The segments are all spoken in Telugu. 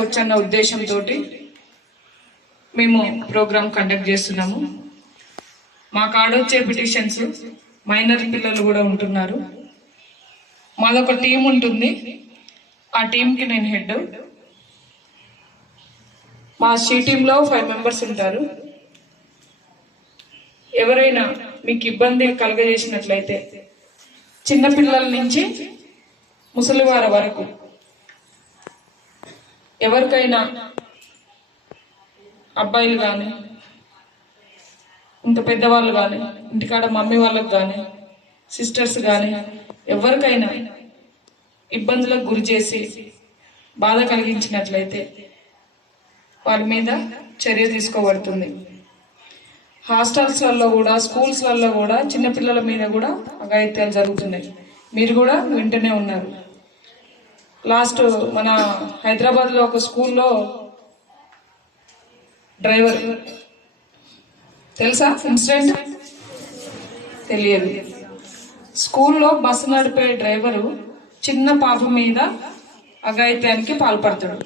వచ్చన్న ఉద్దేశంతో మేము ప్రోగ్రామ్ కండక్ట్ చేస్తున్నాము. మా కాడొచ్చే పిటిషన్స్ మైనర్ పిల్లలు కూడా ఉంటున్నారు. మాదొక టీం ఉంటుంది, ఆ టీంకి నేను హెడ్. మా సి టీంలో 5 మెంబర్స్ ఉంటారు. ఎవరైనా మీకు ఇబ్బంది కలుగజేసినట్లయితే చిన్నపిల్లల నుంచి ముసలివారి వరకు ఎవరికైనా, అబ్బాయిలు కానీ ఇంకా పెద్దవాళ్ళు కానీ, ఇంటికాడ మమ్మీ వాళ్ళకు కానీ, సిస్టర్స్ కానీ ఎవరికైనా ఇబ్బందులకు గురి చేసి బాధ కలిగించినట్లయితే వారి మీద చర్య తీసుకోబడుతుంది. హాస్టల్స్లలో కూడా, స్కూల్స్లలో కూడా చిన్నపిల్లల మీద కూడా అఘాయిత్యాలు జరుగుతున్నాయి. మీరు కూడా వింటూనే ఉన్నారు. లాస్ట్ మన హైదరాబాద్లో ఒక స్కూల్లో డ్రైవర్, తెలుసా ఇన్సిడెంట్? తెలియదు. స్కూల్లో బస్సు నడిపే డ్రైవరు చిన్న పాప మీద అఘాయిత్యానికి పాల్పడతాడు.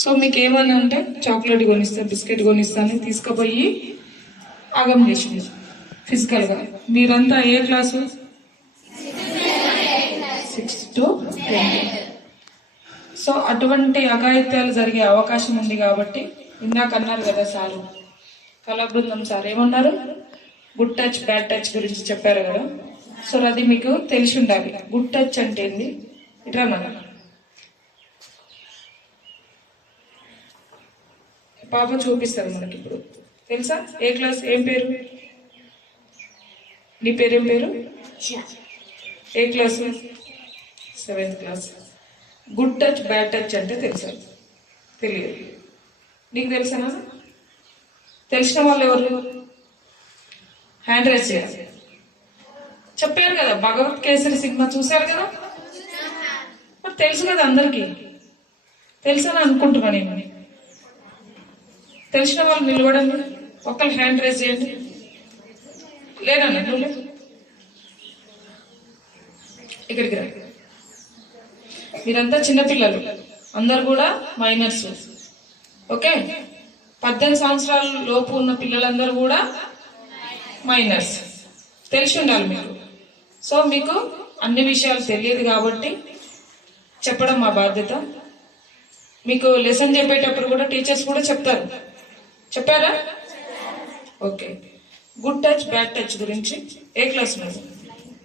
సో మీకు ఏమన్నా అంటే చాక్లెట్ కొనిస్తాను, బిస్కెట్ కొనిస్తాను తీసుకుపోయి ఆగం చేసింది ఫిజికల్గా. మీరంతా ఏ క్లాసు? 6 to 10. సో అటువంటి అఘాయిత్యాలు జరిగే అవకాశం ఉంది కాబట్టి ఇందాక అన్నారు కదా సారు, కళాబృందం సార్ ఏమన్నారు, గుడ్ టచ్ బ్యాడ్ టచ్ గురించి చెప్పారు కదా. సో అది మీకు తెలిసి ఉండాలి. గుడ్ టచ్ అంటే ఏంది? ఇట్లా మన పాప చూపిస్తారు మనకి ఇప్పుడు, తెలుసా? ఏ క్లాస్? ఏం పేరు? నీ పేరేం పేరు? ఏ class? 7th class. Good touch bad touch అంటే తెలుసా? తెలియదు. నీకు తెలుసా? తెలిసిన వాళ్ళు ఎవరు? హ్యాండ్ రైజ్ చేయాలి. చెప్పారు కదా, భగవత్ కేసరి సినిమా చూశారు కదా, మరి తెలుసు కదా అందరికీ. తెలుసని అనుకుంటున్నా నేను. తెలిసిన వాళ్ళు నిలబడండి, ఒక్కరు హ్యాండ్ రైజ్ చేయండి. లేదన్నా నువ్వు ఇక్కడికి రా. మీరంతా చిన్నపిల్లలు, అందరు కూడా మైనర్స్. ఓకే, 18 సంవత్సరాల లోపు ఉన్న పిల్లలందరూ కూడా మైనర్స్. తెలిసి ఉండాలి మీకు. సో మీకు అన్ని విషయాలు తెలియదు కాబట్టి చెప్పడం మా బాధ్యత. మీకు లెసన్ చెప్పేటప్పుడు కూడా టీచర్స్ కూడా చెప్తారు. చెప్పారా? Okay. Good touch bad touch గురించి ఏ క్లాస్ ఉన్నది?